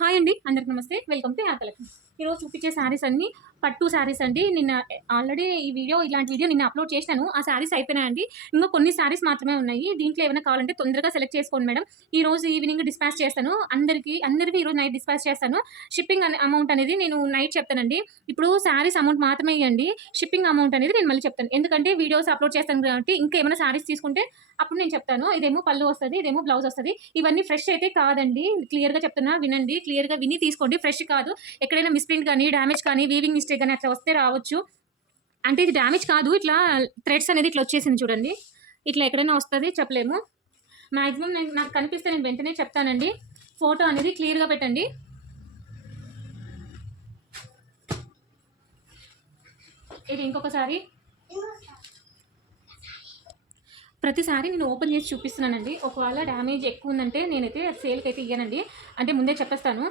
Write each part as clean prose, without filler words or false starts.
Hi అండి, అందరికి నమస్తే. Welcome to happy collections. ఈరోజు చూపించే శారీస్ అన్ని పట్టు శారీస్ అండి. నిన్న ఆల్రెడీ ఇలాంటి వీడియో నిన్న అప్లోడ్ చేశాను. ఆ శారీస్ అయిపోయినాయండి. ఇంకా కొన్ని శారీస్ మాత్రమే ఉన్నాయి. దీంట్లో ఏమైనా కావాలంటే తొందరగా సెలెక్ట్ చేసుకోండి మేడం. ఈ రోజు ఈవినింగ్ డిస్పాచ్ చేస్తాను. అందరికీ ఈరోజు నైట్ డిస్పాచ్ చేస్తాను. షిప్పింగ్ అమౌంట్ అనేది నేను నైట్ చెప్తానండి. ఇప్పుడు శారీస్ అమౌంట్ మాత్రమే ఇవ్వండి. షిప్పింగ్ అమౌంట్ అనేది నేను మళ్ళీ చెప్తాను. ఎందుకంటే వీడియోస్ అప్లోడ్ చేస్తాను కాబట్టి ఇంకా ఏమైనా శారీస్ తీసుకుంటే అప్పుడు నేను చెప్తాను. ఇదేమో పళ్ళు వస్తుంది, ఇదేమో బ్లౌజ్ వస్తుంది. ఇవన్నీ ఫ్రెష్ అయితే కాదండి. క్లియర్గా చెప్తున్నా, వినండి. క్లియర్గా విని తీసుకోండి. ఫ్రెష్ కాదు. ఎక్కడైనా మిస్ప్రింట్ కానీ డ్యామేజ్ కానీ వీవింగ్ మిస్టేక్ కానీ అట్లా వస్తే రావచ్చు. అంటే ఇది డ్యామేజ్ కాదు, ఇట్లా థ్రెడ్స్ అనేది ఇట్లా వచ్చేసింది చూడండి. ఇట్లా ఎక్కడైనా వస్తుంది, చెప్పలేము. మ్యాక్సిమం నాకు కనిపిస్తే నేను వెంటనే చెప్తానండి. ఫోటో అనేది క్లియర్గా పెట్టండి. ఇది ఇంకొకసారి ప్రతిసారి నేను ఓపెన్ చేసి చూపిస్తున్నానండి. ఒకవేళ డ్యామేజ్ ఎక్కువ ఉందంటే నేనైతే సేల్కి అయితే ఇయ్యానండి. అంటే ముందే చెప్పేస్తాను.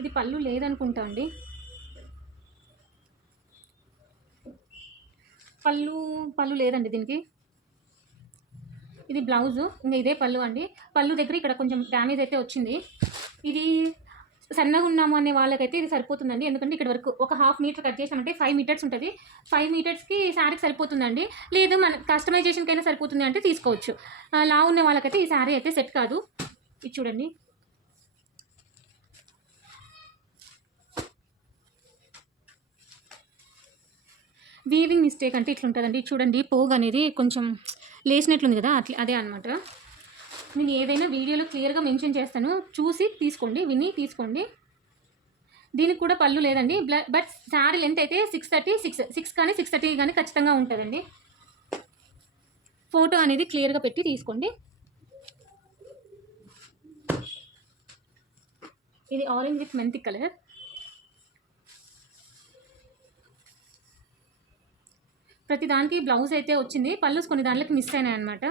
ఇది పళ్ళు లేదనుకుంటా అండి. పళ్ళు లేదండి దీనికి. ఇది బ్లౌజు, ఇంకా ఇదే పళ్ళు అండి. పళ్ళు దగ్గర ఇక్కడ కొంచెం డ్యామేజ్ అయితే వచ్చింది. ఇది సన్నగా ఉన్నాము అనే వాళ్ళకైతే ఇది సరిపోతుందండి. ఎందుకంటే ఇక్కడ వరకు ఒక 1/2 మీటర్ కట్ చేసామంటే 5 మీటర్స్ ఉంటుంది. 5 మీటర్స్కి శారీకి సరిపోతుందండి. లేదు మన కస్టమైజేషన్కైనా సరిపోతుంది అంటే తీసుకోవచ్చు. లా ఉన్న వాళ్ళకైతే ఈ శారీ అయితే సెట్ కాదు. ఇది చూడండి. వీవింగ్ మిస్టేక్ అంటే ఇట్లుంటుందండి. చూడండి, పోగు అనేది కొంచెం లేచినట్లుంది కదా, అదే అనమాట. నేను ఏదైనా వీడియోలో క్లియర్గా మెన్షన్ చేస్తాను, చూసి తీసుకోండి, విని తీసుకోండి. దీనికి కూడా పళ్ళు లేదండి. బట్ శారీ లెంత్ అయితే 6 కానీ 6:30 కానీ ఖచ్చితంగా ఉంటుందండి. ఫోటో అనేది క్లియర్గా పెట్టి తీసుకోండి. ఇది ఆరెంజ్ విత్ మెంతి కలర్. ప్రతి దానికి బ్లౌజ్ అయితే వచ్చింది. పళ్ళు కొన్ని దాంట్లోకి మిస్ అయినాయి అనమాట.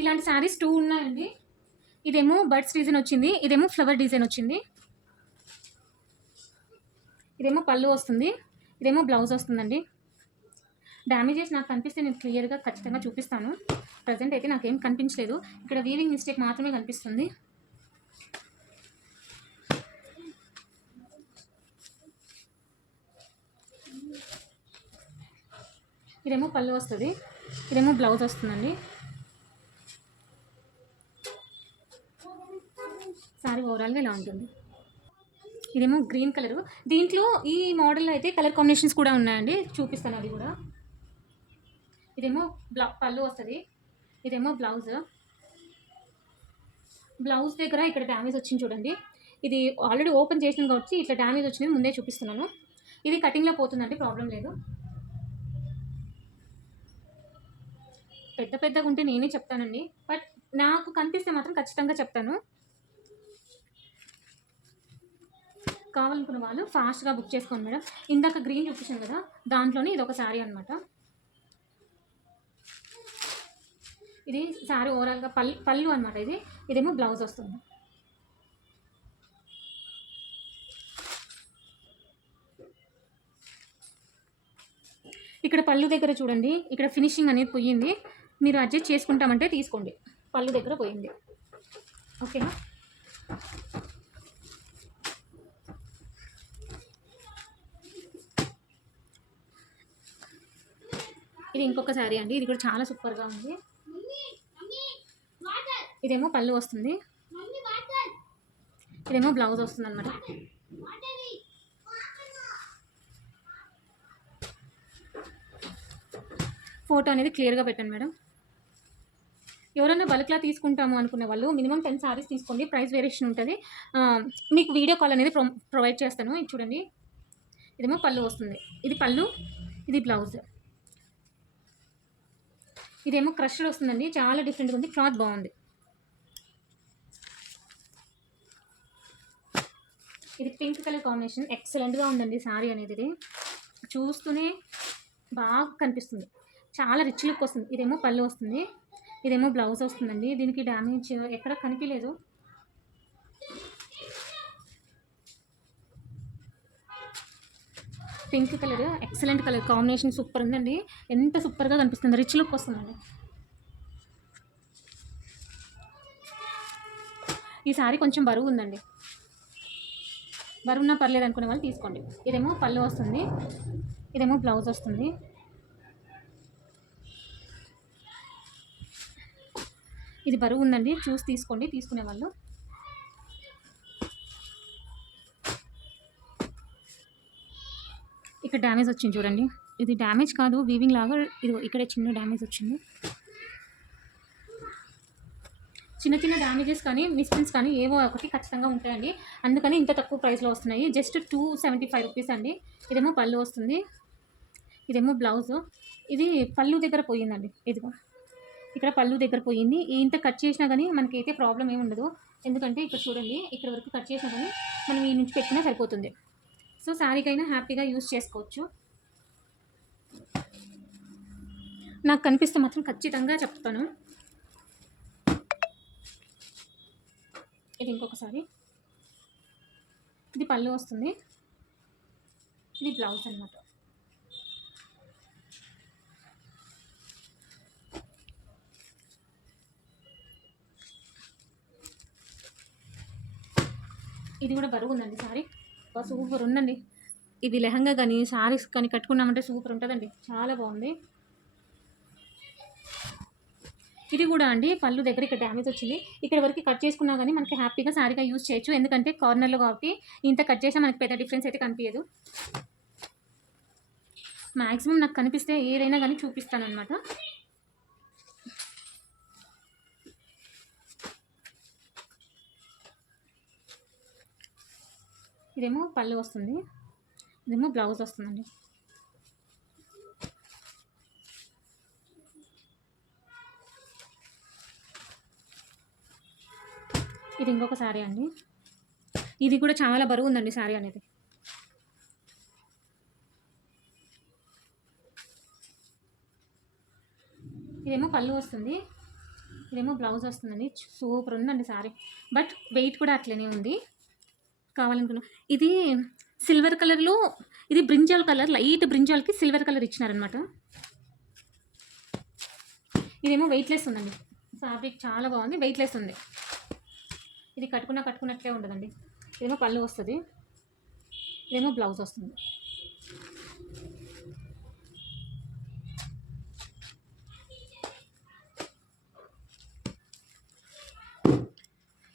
ఇలాంటి శారీస్ 2 ఉన్నాయండి. ఇదేమో బర్డ్స్ డిజైన్ వచ్చింది, ఇదేమో ఫ్లవర్ డిజైన్ వచ్చింది. ఇదేమో పళ్ళు వస్తుంది, ఇదేమో బ్లౌజ్ వస్తుందండి. డ్యామేజెస్ నాకు కనిపిస్తే నేను క్లియర్గా ఖచ్చితంగా చూపిస్తాను. ప్రజెంట్ అయితే నాకేం కనిపించలేదు. ఇక్కడ వీవింగ్ మిస్టేక్ మాత్రమే కనిపిస్తుంది. ఇదేమో పళ్ళు వస్తుంది, ఇదేమో బ్లౌజ్ వస్తుందండి. శారీ ఓవరాల్గా ఇలా ఉంటుంది. ఇదేమో గ్రీన్ కలరు. దీంట్లో ఈ మోడల్లో అయితే కలర్ కాంబినేషన్స్ కూడా ఉన్నాయండి, చూపిస్తాను అది కూడా. ఇదేమో పళ్ళు వస్తుంది, ఇదేమో బ్లౌజ్ దగ్గర ఇక్కడ డ్యామేజ్ వచ్చింది చూడండి. ఇది ఆల్రెడీ ఓపెన్ చేసినాం కాబట్టి ఇట్లా డ్యామేజ్ వచ్చింది, ముందే చూపిస్తున్నాను. ఇది కటింగ్లో పోతుందండి, ప్రాబ్లం లేదు. పెద్దగా ఉంటే నేనే చెప్తానండి, బట్ నాకు కనిపిస్తే మాత్రం ఖచ్చితంగా చెప్తాను. కావాలనుకున్న వాళ్ళు ఫాస్ట్గా బుక్ చేసుకోండి మేడం. ఇందాక గ్రీన్ చూపించాను కదా, దాంట్లోనే ఇది ఒక శారీ అనమాట. ఇది శారీ ఓవరాల్గా పళ్ళు అనమాట. ఇదేమో బ్లౌజ్ వస్తుంది. ఇక్కడ పళ్ళు దగ్గర చూడండి, ఇక్కడ ఫినిషింగ్ అనేది పోయింది. మీరు అడ్జస్ట్ చేసుకుంటామంటే తీసుకోండి. పళ్ళు దగ్గర పోయింది, ఓకేనా. ఇది ఇంకొక శారీ అండి. ఇది కూడా చాలా సూపర్గా ఉంది. ఇదేమో పళ్ళు వస్తుంది, ఇదేమో బ్లౌజ్ వస్తుంది అనమాట. ఫోటో అనేది క్లియర్గా పెట్టండి మేడం. ఎవరైనా బల్క్లా తీసుకుంటాము అనుకునే వాళ్ళు మినిమం 10 శారీస్ తీసుకోండి. ప్రైస్ వేరియేషన్ ఉంటుంది. మీకు వీడియో కాల్ అనేది ప్రొవైడ్ చేస్తాను. ఇది చూడండి, ఇదేమో పళ్ళు వస్తుంది, ఇది పళ్ళు, ఇది బ్లౌజ్. ఇదేమో క్రష్డ్ వస్తుందండి, చాలా డిఫరెంట్గా ఉంది, క్లాత్ బాగుంది. ఇది పింక్ కలర్ కాంబినేషన్, ఎక్సలెంట్గా ఉందండి శారీ అనేది. ఇది చూస్తూనే బాగా కనిపిస్తుంది, చాలా రిచ్ లుక్ వస్తుంది. ఇదేమో పళ్ళు వస్తుంది, ఇదేమో బ్లౌజ్ వస్తుందండి. దీనికి డ్యామేజ్ ఎక్కడ కనిపించలేదు. Pink colour excellent colour combination super ఉందండి. ఎంత సూపర్గా కనిపిస్తుంది, రిచ్ లుక్ వస్తుందండి. ఈ సారీ కొంచెం బరువు ఉందండి, బరువున్నా పర్లేదు అనుకునే వాళ్ళు తీసుకోండి. ఇదేమో పళ్ళు వస్తుంది, ఇదేమో బ్లౌజ్ వస్తుంది. ఇది బరువు ఉందండి, చూసి తీసుకోండి తీసుకునే వాళ్ళు. ఇక్కడ డ్యామేజ్ వచ్చింది చూడండి, ఇది డ్యామేజ్ కాదు వీవింగ్ లాగా, ఇది ఇక్కడే చిన్న డ్యామేజ్ వచ్చింది. చిన్న చిన్న డ్యామేజెస్ కానీ మిస్ప్రింట్స్ కానీ ఏవో ఒకటి ఖచ్చితంగా ఉంటాయండి, అందుకని ఇంత తక్కువ ప్రైస్లో వస్తున్నాయి. జస్ట్ 275 రూపీస్ అండి. ఇదేమో పళ్ళు వస్తుంది, ఇదేమో బ్లౌజు. ఇది పళ్ళు దగ్గర పోయిందండి, ఇదిగో ఇక్కడ పళ్ళు దగ్గర పోయింది. ఇంత కట్ చేసినా కానీ మనకైతే ప్రాబ్లం ఏమి ఉండదు, ఎందుకంటే ఇక్కడ చూడండి ఇక్కడ వరకు కట్ చేసినా కానీ మనం ఈ నుంచి పెట్టినా సరిపోతుంది. సో శారీకైనా హ్యాపీగా యూజ్ చేసుకోవచ్చు. నాకు కనిపిస్తే మాత్రం ఖచ్చితంగా చెప్తాను. ఇది ఇంకొకసారి, ఇది పళ్ళు వస్తుంది, ఇది బ్లౌజ్ అన్నమాట. ఇది కూడా బరువు ఉందండి సారీ, సూపర్ ఉందండి. ఇది లెహంగా కానీ శారీస్ కానీ కట్టుకున్నామంటే సూపర్ ఉంటుందండి, చాలా బాగుంది. ఇది కూడా అండి పళ్ళు దగ్గర ఇక్కడ డ్యామేజ్ వచ్చింది, ఇక్కడ వరకు కట్ చేసుకున్నా కానీ మనకి హ్యాపీగా శారీగా యూజ్ చేయొచ్చు, ఎందుకంటే కార్నర్లో కాబట్టి ఇంత కట్ చేసినా మనకి పెద్ద డిఫరెన్స్ అయితే కనిపించదు. మ్యాక్సిమం నాకు కనిపిస్తే ఏదైనా కానీ చూపిస్తాను అనమాట. ఇదేమో పళ్ళు వస్తుంది, ఇదేమో బ్లౌజ్ వస్తుందండి. ఇది ఇంకొక శారీ అండి, ఇది కూడా చాలా బరువు ఉందండి శారీ అనేది. ఇదేమో పళ్ళు వస్తుంది, ఇదేమో బ్లౌజ్ వస్తుందండి. సూపర్ ఉందండి శారీ, బట్ వెయిట్ కూడా అట్లనే ఉంది. కావాలనుకున్నా ఇది సిల్వర్ కలర్లో, ఇది బ్రింజాల్ కలర్, లైట్ బ్రింజాల్కి సిల్వర్ కలర్ ఇచ్చినారనమాట. ఇదేమో వెయిట్లెస్ ఉందండి, ఫ్యాబ్రిక్ చాలా బాగుంది, వెయిట్లెస్ ఉంది. ఇది కట్టుకున్నట్లే ఉండదండి. ఇదేమో పళ్ళు వస్తుంది, ఇదేమో బ్లౌజ్ వస్తుంది.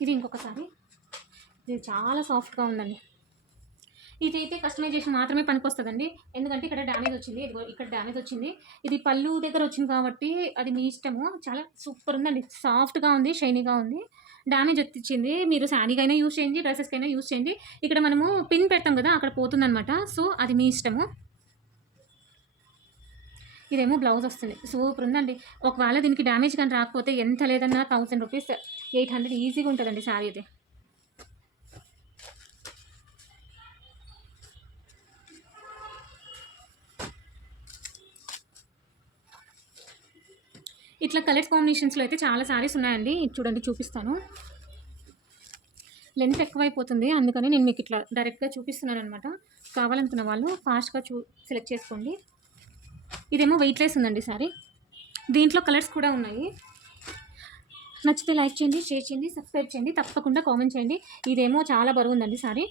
ఇది ఇంకొకసారి, ఇది చాలా సాఫ్ట్గా ఉందండి. ఇదైతే కస్టమైజేషన్ మాత్రమే పనికొస్తుందండి, ఎందుకంటే ఇక్కడ డ్యామేజ్ వచ్చింది, ఇది ఇక్కడ డ్యామేజ్ వచ్చింది. ఇది పళ్ళు దగ్గర వచ్చింది కాబట్టి అది మీ ఇష్టము. చాలా సూపర్ ఉందండి, సాఫ్ట్గా ఉంది, షైనీగా ఉంది. డ్యామేజ్ వచ్చింది, మీరు శారీకైనా యూజ్ చేయండి, డ్రెస్సెస్కైనా యూజ్ చేయండి. ఇక్కడ మనము పిన్ పెడతాం కదా, అక్కడ పోతుందన్నమాట, సో అది మీ ఇష్టము. ఇదేమో బ్లౌజ్ వస్తుంది, సూపర్ ఉందండి. ఒకవేళ దీనికి డ్యామేజ్ కానీ రాకపోతే ఎంత లేదన్నా 1000 రూపీస్ 800 ఈజీగా ఉంటుందండి శారీ అయితే. ఇట్లా కలర్స్ కాంబినేషన్స్లో అయితే చాలా శారీస్ ఉన్నాయండి, చూడండి చూపిస్తాను. లెంత్ ఎక్కువైపోతుంది, అందుకని నేను మీకు ఇట్లా డైరెక్ట్గా చూపిస్తున్నాను అనమాట. కావాలనుకున్న వాళ్ళు ఫాస్ట్గా సెలెక్ట్ చేసుకోండి. ఇదేమో వెయిట్లెస్ ఉందండి శారీ, దీంట్లో కలర్స్ కూడా ఉన్నాయి. నచ్చితే లైక్ చేయండి, షేర్ చేయండి, సబ్స్క్రైబ్ చేయండి, తప్పకుండా కామెంట్ చేయండి. ఇదేమో చాలా బరువు ఉందండి శారీ,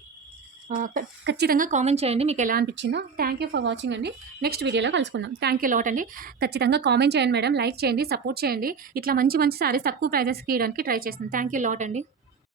ఖచ్చితంగా కామెంట్ చేయండి మీకు ఎలా అనిపించిందో. థ్యాంక్ యూ ఫర్ వాచింగ్ అండి, నెక్స్ట్ వీడియోలో కలుసుకుందాం. థ్యాంక్ యూ లాట్ అండి. ఖచ్చితంగా కామెంట్ చేయండి మేడం, లైక్ చేయండి, సపోర్ట్ చేయండి. ఇట్లా మంచి శారీస్ తక్కువ ప్రైజెస్కి ఇవ్వడానికి ట్రై చేస్తాను. థ్యాంక్ యూ లాట్ అండి.